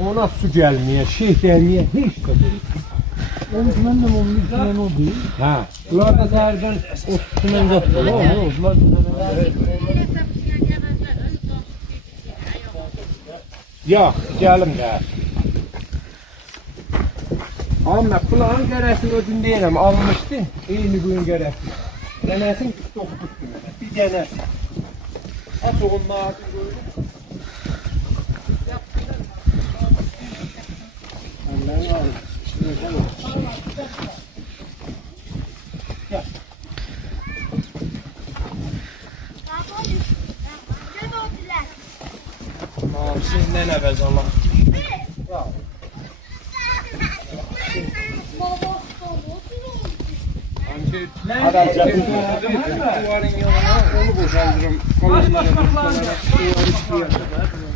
Ona su gelmeye, şey gelmeye hiç de değil. Onun ben de onun içinden o değil. Ha. Bunlar da derden o tümen yapıyor. Bunlar Yok, gelim de. Ama kulağın geresini ödün değilim, almıştı. Eyni gün geresi. Denesin, dokuz gününe. Bir dene. Aç oğlum ağzını böyle. Allah'ın ağzı. Gel. Tamam, siz ne nefes Allah. Bravo. Adam duvarın yanına onu boşaldırım. Kaç başlıklar? Duvarı çıkıyor.